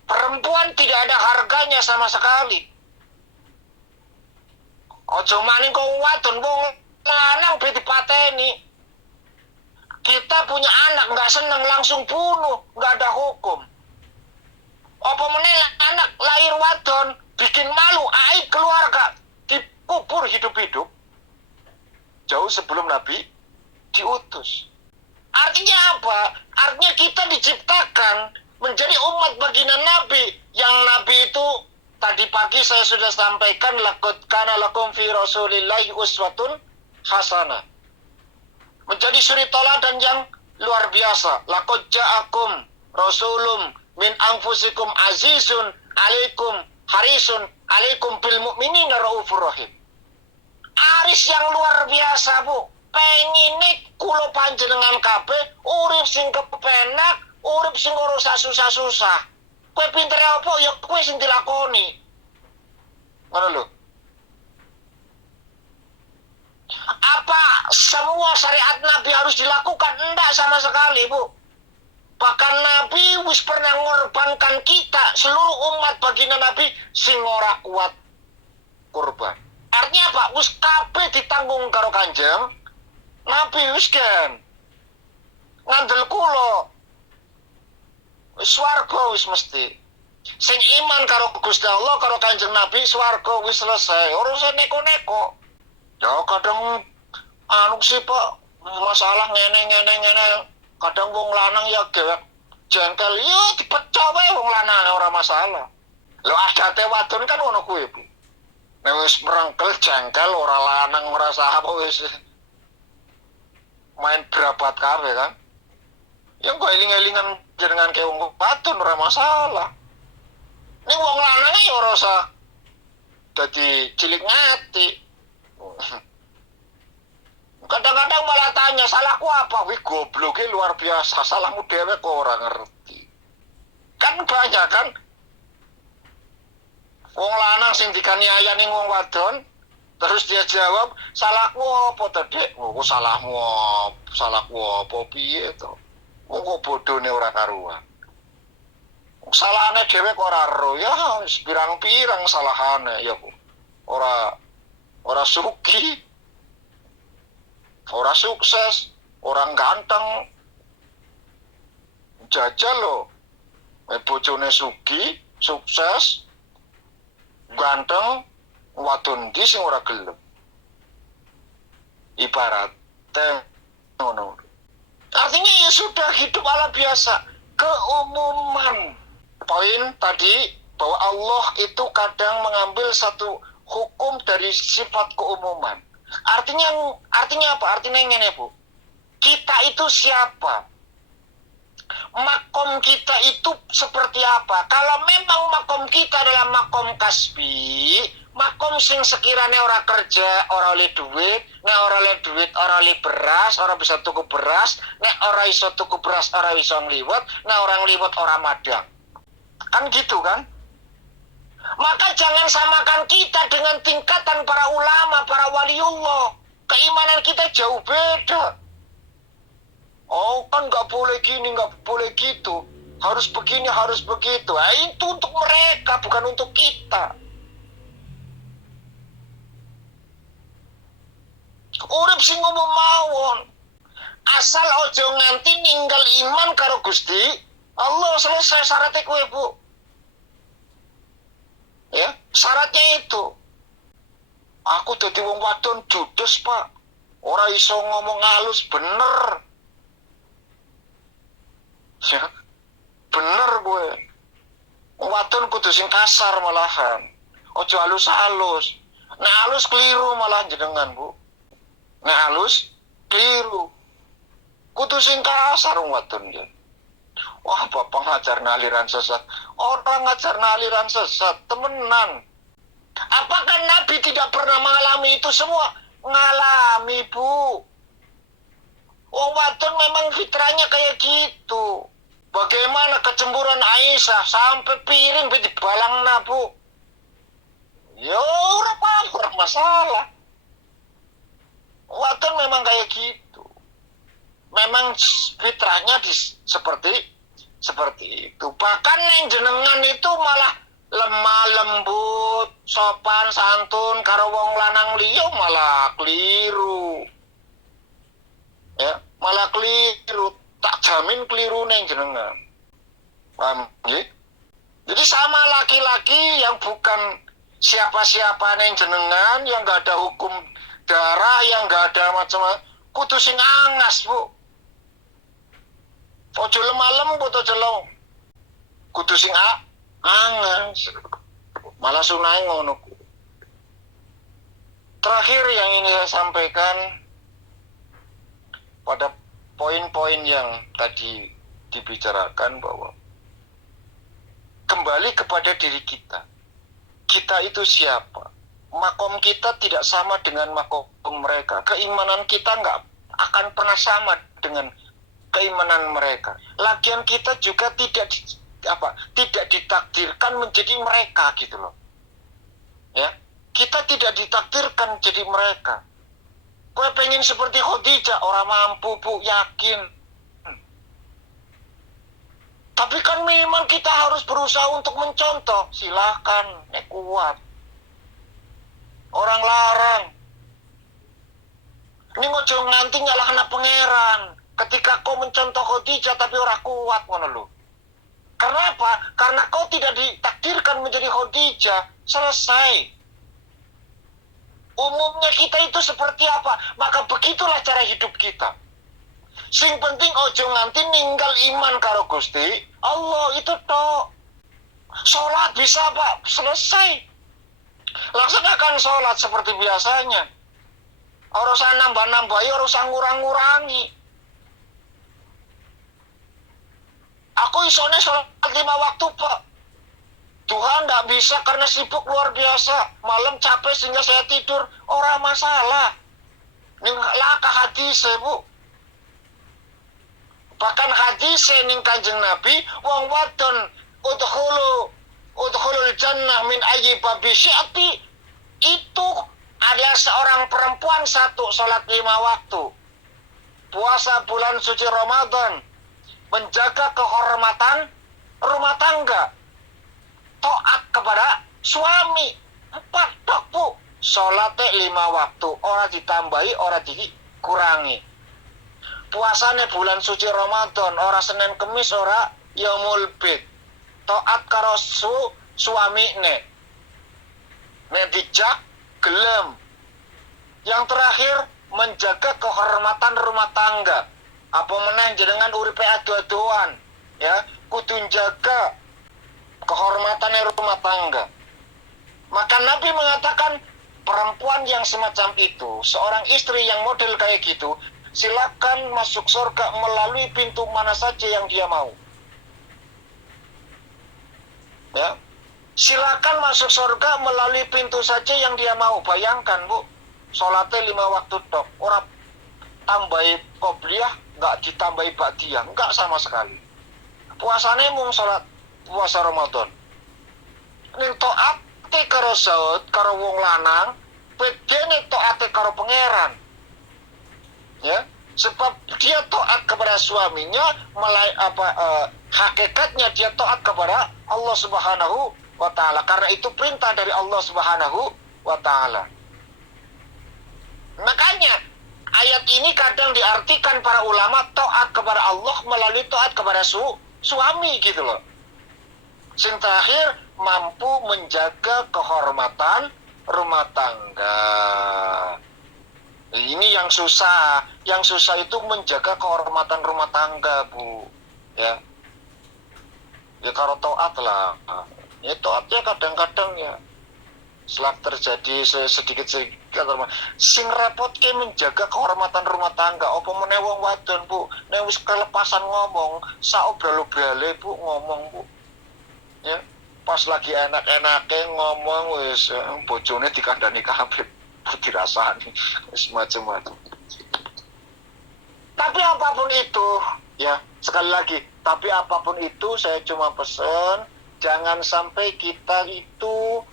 Perempuan tidak ada harganya sama sekali. Ojo maning kau wadon wong lanang be dipateni. Kita punya anak nggak seneng langsung bunuh, nggak ada hukum. Apa meneh anak lahir wadon bikin malu aib keluarga, dikubur hidup-hidup jauh sebelum Nabi diutus. Artinya apa? Artinya kita diciptakan menjadi umat baginda Nabi, yang Nabi itu tadi pagi saya sudah sampaikan, laqad kana lakum fi rasulillahi uswatun hasanah. Menjadi suri teladan yang luar biasa. Laqad ja'akum rasulun min anfusikum azizun alaikum harisun alaikum bil mu'minina raufur rahim. Aris yang luar biasa, Bu. Pengine kula panjenengan kabeh urip sing kepenak, urip sing ora susah-susah. Kowe pintere apa ya kowe sing dilakoni. Ngono lho. Apa semua syariat Nabi harus dilakukan? Enggak sama sekali, Bu. Bahkan Nabi wis pernah ngorbankan kita, seluruh umat baginda Nabi sing ora kuat kurban. Artinya apa? Wis kabeh ditanggung karo Kanjeng Nabi, wis kan. Ngandel kula. Wis swarga wis mesti. Sing iman karo Gusti Allah, karo Kanjeng Nabi, swarga wis selesai. Ora usah neko-neko. Ya kadang sih Pak, masalah ngene. Kadang wong lanang ya gewek jengkel, ya dipecah wae wong lanang ora masalah. Lho adate wadon kan ngono kuwi, Bu. Nek wis merengkel jengkel ora lanang ora sah apa wis main berabat kabeh kan. Ya kok eling-elingan jenengan ke wong wadon ora masalah. Ning wong lanang ya ora usah dadi cilik ngati. Kadang-kadang malah tanya, salahku apa? Wih gobloknya luar biasa, salahmu dewe kok orang ngerti. Kan banyak kan wong lanang sing dikaniayani wong wadon, terus dia jawab, salahku apa to, Dek? Oh, salahku apa piye to? Wong kok bodone ora karuan. Salahane dhewe kok ora ero, ya pirang-pirang salahane ya, Bu. Ora suki, ora sukses, orang ganteng, jajal loh. Bojone suki, sukses, ganteng, wadon di sing ora gelem. Ibaratnya ngono. Artinya ya sudah hidup ala biasa, keumuman. Poin tadi bahwa Allah itu kadang mengambil satu hukum dari sifat keumuman. Artinya apa? Artinya ngene, Bu. Kita itu siapa? Makom kita itu seperti apa? Kalau memang makom kita adalah makom kasbi, makom sing sekiranya orang kerja, orang oleh duit, nek orang oleh duit, orang oleh beras, orang bisa tuku beras, nek orang iso tuku beras, orang iso ngliwet, nek orang ngliwet orang madang. Kan gitu kan? Maka jangan samakan kita dengan tingkatan para ulama, para waliullah. Keimanan kita jauh beda. Oh kan nggak boleh gini, nggak boleh gitu. Harus begini, harus begitu. Nah, itu untuk mereka, bukan untuk kita. Urip sing umum mawon. Asal ojo nganti ninggal iman karo Gusti Allah, selesai syaratnya kowe, Bu. Ya, syaratnya itu. Aku dadi wong wadon judes, Pak. Ora iso ngomong halus bener. Ya, bener gue. Wadon kudu sing kasar malahan. Ojo halus-halus. Nek halus keliru malah jenengan, Bu. Nek halus keliru. Kudu sing kasar wong wadon ya. Wah, bapak ngajar aliran sesat. Orang ngajar aliran sesat, temenan. Apakah Nabi tidak pernah mengalami itu semua? Ngalami, Bu. Wong wadon memang fitrahnya kayak gitu. Bagaimana kecemburuan Aisyah sampai piring dibalang Bu. Ya ora apa-apa, ora masalah. Wadon memang kayak gitu. Memang fitrahnya seperti itu. Bahkan yang jenengan itu malah lemah lembut, sopan santun karo wong lanang liya malah keliru. Ya, malah keliru. Tak jamin keliru neng jenengan. Paham nggih? Jadi sama laki-laki yang bukan siapa-siapa neng jenengan, yang enggak ada hukum darah, yang enggak ada macam-macam, kudu sing angas, Bu. Ojo lemah lembut, ojo lem. Kudu sing angas. Malah sunai ngono. Terakhir yang ini saya sampaikan pada poin-poin yang tadi dibicarakan bahwa kembali kepada diri kita. Kita itu siapa? Makom kita tidak sama dengan makom mereka. Keimanan kita nggak akan pernah sama dengan keimanan mereka. Lagian kita juga tidak ditakdirkan menjadi mereka gitu loh. Ya, kita tidak ditakdirkan jadi mereka. Kowe pengen seperti Khadijah, orang mampu, Bu, yakin. Tapi kan memang kita harus berusaha untuk mencontoh. Silakan, nek kuat. Orang larang. Ini ngojo nganti nyalahna pangeran. Ketika kau mencontoh Khadijah tapi orang kuat ngono lho. Karena apa? Karena kau tidak ditakdirkan menjadi Khadijah. Selesai. Umumnya kita itu seperti apa? Maka begitulah cara hidup kita. Sing penting ojo nganti ninggal iman karo Gusti Allah, itu toh. Sholat bisa, Pak, selesai. Laksanakan sholat seperti biasanya. Ora usah nambah-nambahi, ora usah ngurang-ngurangi. Aku isone sholat 5 waktu, Pak. Tuhan tidak bisa karena sibuk luar biasa. Malam capek sehingga saya tidur. Orang masalah. Ini laka hadis, Bu. Bahkan hadis ning Kanjeng Nabi, wong wadon udkhulul jannah min ayyi babi syi'ati. Itu adalah seorang perempuan satu sholat 5 waktu. Puasa bulan suci Ramadan. Menjaga kehormatan rumah tangga. Taat kepada suami. 4 tok, Bu. Sholatnya 5 waktu. Ora ditambahi, ora dikurangi. Puasanya bulan suci Ramadan. Ora Senin Kemis, ora Yaumul Bid. Taat karo suami nek. Nek dijak gelem. Yang terakhir, menjaga kehormatan rumah tangga. Apa meneh jenengan uripe ado-adoan, ya, kudu jaga kehormatan rumah tangga. Maka Nabi mengatakan perempuan yang semacam itu, seorang istri yang model kayak gitu, silakan masuk surga melalui pintu mana saja yang dia mau. Ya, silakan masuk surga melalui pintu saja yang dia mau. Bayangkan, Bu, sholatnya 5 waktu tok, orang tambahi qobliyah, nggak ditambahi ba'diyah, nggak sama sekali. Puasanya mung sholat puasa Ramadan. Ning taate karo saut, karo wong lanang, bedene taate karo pangeran. ya, sebab dia taat kepada suaminya, hakikatnya dia taat kepada Allah Subhanahu wa Ta'ala, karena itu perintah dari Allah Subhanahu wa Ta'ala. Makanya ayat ini kadang diartikan para ulama taat kepada Allah melalui taat kepada suami gitu loh. Sing terakhir, mampu menjaga kehormatan rumah tangga. Ini yang susah. Yang susah itu menjaga kehormatan rumah tangga, Bu. Ya. Ya kalau taat lah. Ya taatnya kadang-kadang ya setelah terjadi sedikit sing repot ke menjaga kehormatan rumah tangga. Apa meneh wong wadon, Bu. Nek wis kelepasan ngomong, sak obrol-obrole, Bu, ngomong, Bu. Ya, pas lagi enak-enake ngomong wis bojone dikandani kabeh, dirasani wis macam-macam. Tapi apapun itu, ya, sekali lagi, tapi apapun itu saya cuma pesan jangan sampai kita itu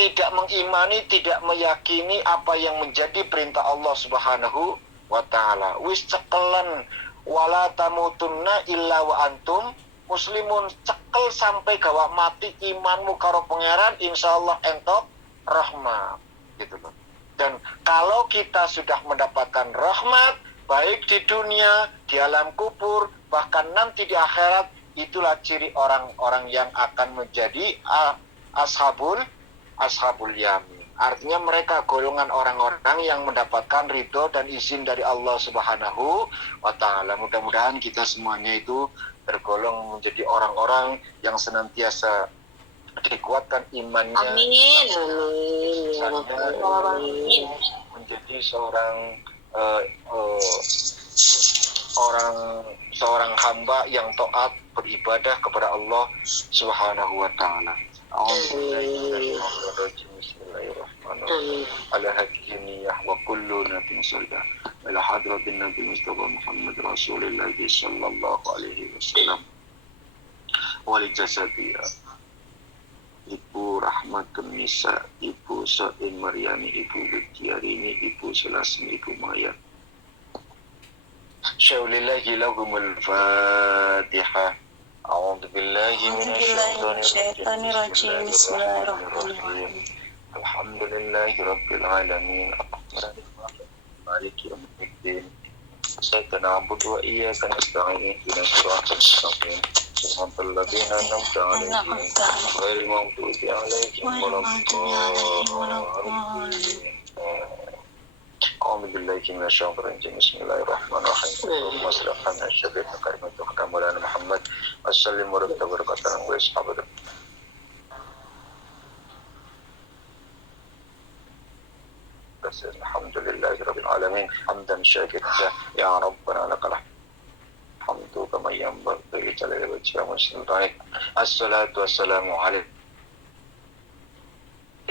tidak mengimani, tidak meyakini apa yang menjadi perintah Allah Subhanahu wa Ta'ala. Wis cekelan wala tamutunna illa wa antum muslimun, cekel sampai gawa mati imanmu karo pangeran, insyaallah entok rahmat gitu loh. Dan kalau kita sudah mendapatkan rahmat baik di dunia, di alam kubur, bahkan nanti di akhirat, itulah ciri orang-orang yang akan menjadi ashabul yamin. Artinya mereka golongan orang-orang yang mendapatkan ridho dan izin dari Allah Subhanahu wa Ta'ala. Mudah-mudahan kita semuanya itu tergolong menjadi orang-orang yang senantiasa dikuatkan imannya. Amin. Amin. Menjadi seorang hamba yang taat beribadah kepada Allah Subhanahu wa Ta'ala. Bismillahirrahmanirrahim. Ala hadiniyah wa kullu natin sallallahu ila hadratin Nabi Mustafa Muhammad Rasulullah sallallahu alaihi wasallam wali jasadiyah Ibu Rahmatun Nisa, Ibu So'in Maryani, Ibu Bidyarini, Ibu Selasmi, Ibu Maya. Syaulillahi lahumul Fatihah. A'udzu billahi minasyaitonir rajim. Bismillahirrahmanirrahim. Alhamdulillahi rabbil alamin. Maliki yaumiddin. Iyyaka na'budu wa iyyaka nasta'in. Ihdinas siratal mustaqim. Siratal ladzina an'amta 'alaihim ghairil maghdubi 'alaihim waladdallin. أعوذ بالله من الشيطان الرجيم بسم الله الرحمن الرحيم اللهم صل على سيدنا كلمتك مولانا محمد وسلم وبارك وبارك وأصحابه الحمد لله رب العالمين حمدا شاكرا يا ربنا لك الحمد كما ينبغي لجلال وجهك وسلطانك الصلاة والسلام عليك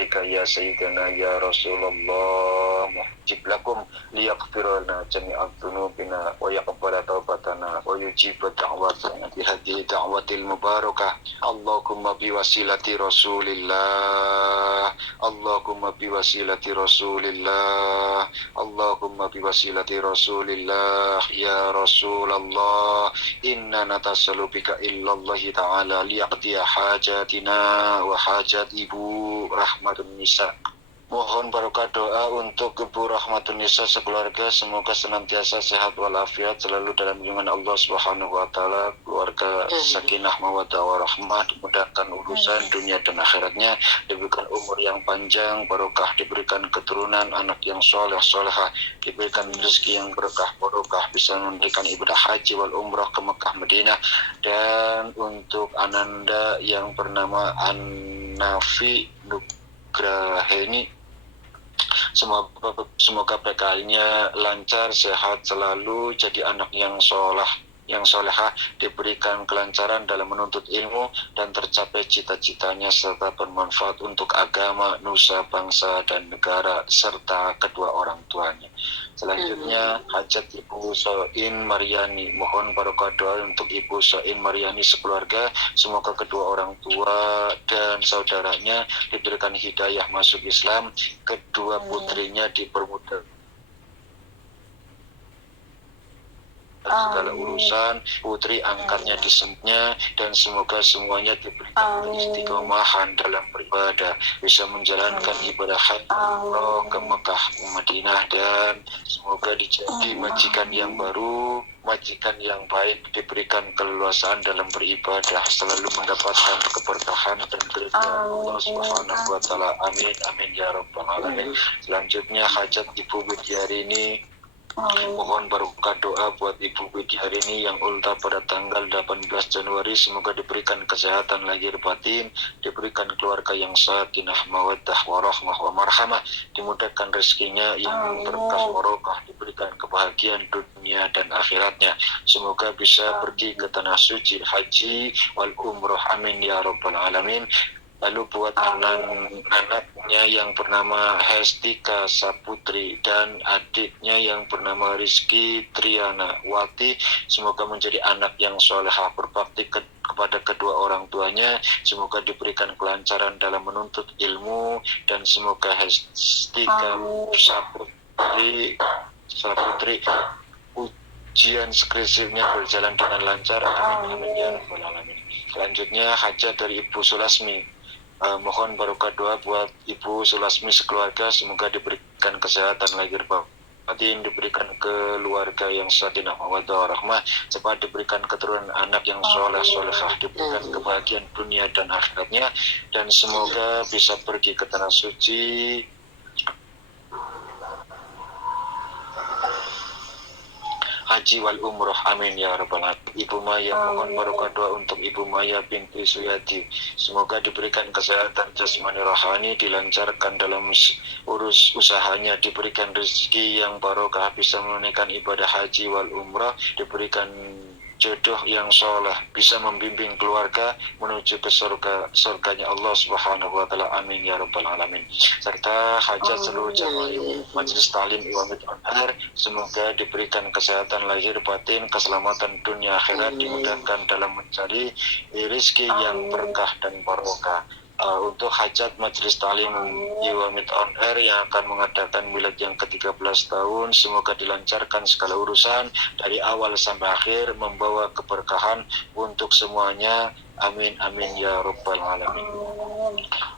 ya Sayyidina ya Rasulullah muhjib lakum liyaghfir lana jami'a dzunubina wa yaqbala taubatana wa yujib da'watana bi hadhihi da'watil mubarakah Allahumma bi wasilati Rasulillah Allahumma bi wasilati Rasulillah Allahumma bi wasilati Rasulillah ya Rasulullah inna natasalu bika illallah ta'ala liyaqdiya hajatina wa hajat Ibu Rahmatun Nisa. Mohon barokah doa untuk Ibu Rahmatun Nisa sekeluarga, semoga senantiasa sehat walafiat, selalu dalam lindungan Allah Subhanahu wa Ta'ala, keluarga sakinah mawaddah warahmah, dimudahkan urusan dunia dan akhiratnya, diberikan umur yang panjang, barokah, diberikan keturunan, anak yang soleh solehah, diberikan rezeki yang berkah barokah, bisa memberikan ibadah haji wal umrah ke Mekah Madinah. Dan untuk ananda yang bernama An-Nafi Nugraheni, semoga PKL-nya lancar, sehat selalu, jadi anak yang solehah, diberikan kelancaran dalam menuntut ilmu dan tercapai cita-citanya serta bermanfaat untuk agama, nusa, bangsa dan negara serta kedua orang tuanya. Selanjutnya hajat Ibu So'in Maryani, mohon barokah doa untuk Ibu So'in Maryani sekeluarga, semoga kedua orang tua dan saudaranya diberikan hidayah masuk Islam, kedua putrinya dipermudah segala urusan, putri angkatnya disempnya, dan semoga semuanya diberikan istiqomahan dalam beribadah, bisa menjalankan ibadah haji umroh ke Mekah Madinah, dan semoga dijadi majikan yang baru, majikan yang baik, diberikan keleluasaan dalam beribadah, selalu mendapatkan keberkahan dan keridhaan Allah Subhanahu wa taala. Amin amin ya rabbal alamin. Selanjutnya hajat Ibu Widi hari ini, mohon barokah doa buat Ibu Widi hari ini yang ultah pada tanggal 18 Januari. Semoga diberikan kesehatan lahir batin, diberikan keluarga yang sakinah, mawaddah, warahmah, wa marhamah, dimudahkan rezekinya yang berkah barokah, diberikan kebahagiaan dunia dan akhiratnya. Semoga bisa pergi ke tanah suci haji wal umroh. Amin ya rabbal alamin. Lalu buat anak-anaknya yang bernama Hestika Saputri dan adiknya yang bernama Rizky Triana Wati, semoga menjadi anak yang solehah, berbakti kepada kedua orang tuanya, semoga diberikan kelancaran dalam menuntut ilmu, dan semoga Hestika Saputri ujian skripsinya berjalan dengan lancar. Amin amin ya rabbal alamin. Selanjutnya hajat dari Ibu Sulasmi. Mohon barokah doa buat Ibu Sulasmi sekeluarga, semoga diberikan kesehatan lahir batin, diberikan keluarga yang sakinah mawaddah warahmah, serta diberikan keturunan anak yang soleh-solehah, diberikan kebahagiaan dunia dan akhiratnya, dan semoga bisa pergi ke tanah suci haji wal umroh. Amin ya rabbal alamin. Ibu Maya, mohon barokah doa untuk Ibu Maya binti Suyati, semoga diberikan kesehatan jasmani rohani, dilancarkan dalam urus usahanya, diberikan rezeki yang barokah, bisa menunaikan ibadah haji wal umrah, diberikan jodoh yang soleh, bisa membimbing keluarga menuju ke surganya Allah Subhanahu wa taala. Amin ya rabbal alamin. Serta hajat seluruh jamaah Majelis Ta'lim Iwamit Anhar, semoga diberikan kesehatan lahir batin, keselamatan dunia akhirat, dimudahkan dalam mencari rezeki yang berkah dan barokah. Untuk hajat Majelis Ta'lim Iwamit On Air yang akan mengadakan milad yang ke-13 tahun, semoga dilancarkan segala urusan dari awal sampai akhir, membawa keberkahan untuk semuanya. Amin amin ya rabbal alamin.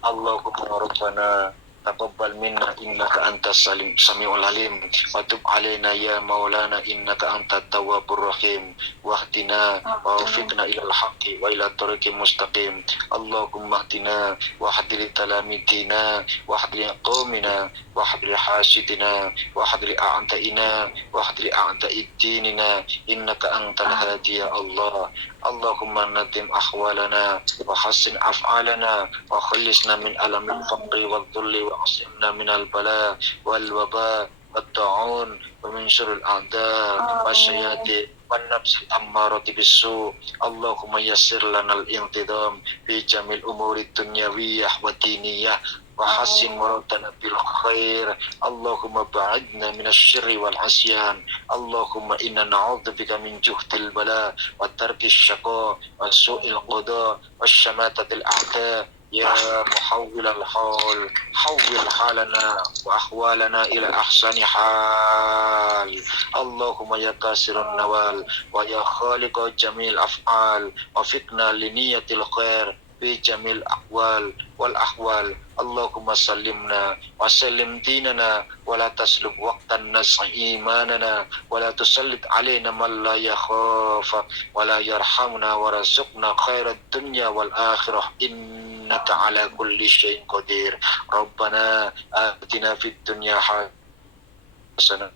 Allahumma rabbana taqabbal minna innaka antas samiul alim wa tub alaina ya maulana innaka antat tawwabur rahim wahdina wa wafiqna ilal haqqi wa ila tariqil mustaqim. Allahumma hdina wa hadli talamidina wa hadli qaumina wa hadli hasidina wa hadli a'taina wa hadli a'taiddinina innaka antal hadi ya Allah. Allahumma nadim ahwalana wa hassin af'alana wa khallisna min alamil faqri wal dhulli wa asimna min al bala wal waba wal ta'un wa min syuril a'da wa syayatin wa nafsil ammarati bisu. Allahumma yassir lana al intidam fi jamil umuri dunyawiyah wa diniyah wa hassin muradana bil khair. Allahumma ba'idna minasy syirri wal asyan. Allahumma inna na'udzubika min juhdil bala wa tarkis syaqa wa su'il qada wa syamatatil a'da. Ya muhawwil al-hal, hawwil halana wa ahwalana ila ahsani hal. Allahumma ya kasirun nawal wa ya khaliqa jamil af'al wa fitna li niyatil khair fi jamil aqwal wal ahwal. Allahumma sallimna wa sallim dinana wa la taslub waqtan nas'i imanana wa la tusallit alaina man la yakhafak wa la yarhamna wa razuqna khairat dunya wal akhirah innaka ala kulli syai'in qadir. Rabbana atina fid dunya hasanah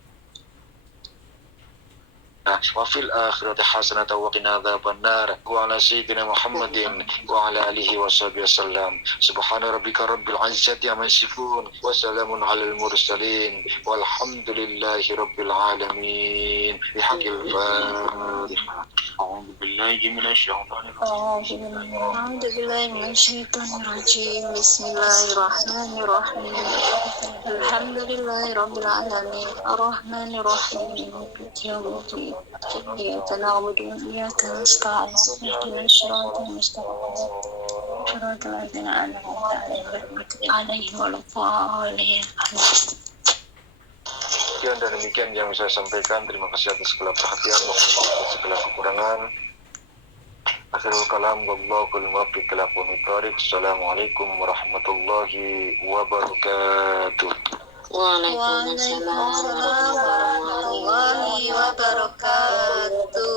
wa fil akhirati hasanatan wa qina adzabannar. Wa ala sayyidina Muhammadin wa ala alihi wa sahbihi wasallam. Subhana rabbika rabbil izzati amma yasifun wa salamun alal mursalin walhamdulillahi rabbil alamin. Bihaqqil Fatihah. A'udzu billahi minasy syaithanir rajim. أعوذ بالله من الشيطان الرجيم. بسم الله الرحمن الرحيم. الحمد لله رب العالمين الرحمن الرحيم مالك يوم الدين إياك نعبد وإياك نستعين اهدنا الصراط المستقيم صراط الذين أنعمت عليهم غير المغضوب عليهم ولا الضالين. Sekian dan demikian yang saya sampaikan. Terima kasih atas segala perhatian, mohon maaf atas segala kekurangan. Akhirul kalam, wallahul muwaffiq ila aqwamit thoriq. Assalamualaikum warahmatullahi wabarakatuh. Waalaikumsalam warahmatullahi wabarakatuh.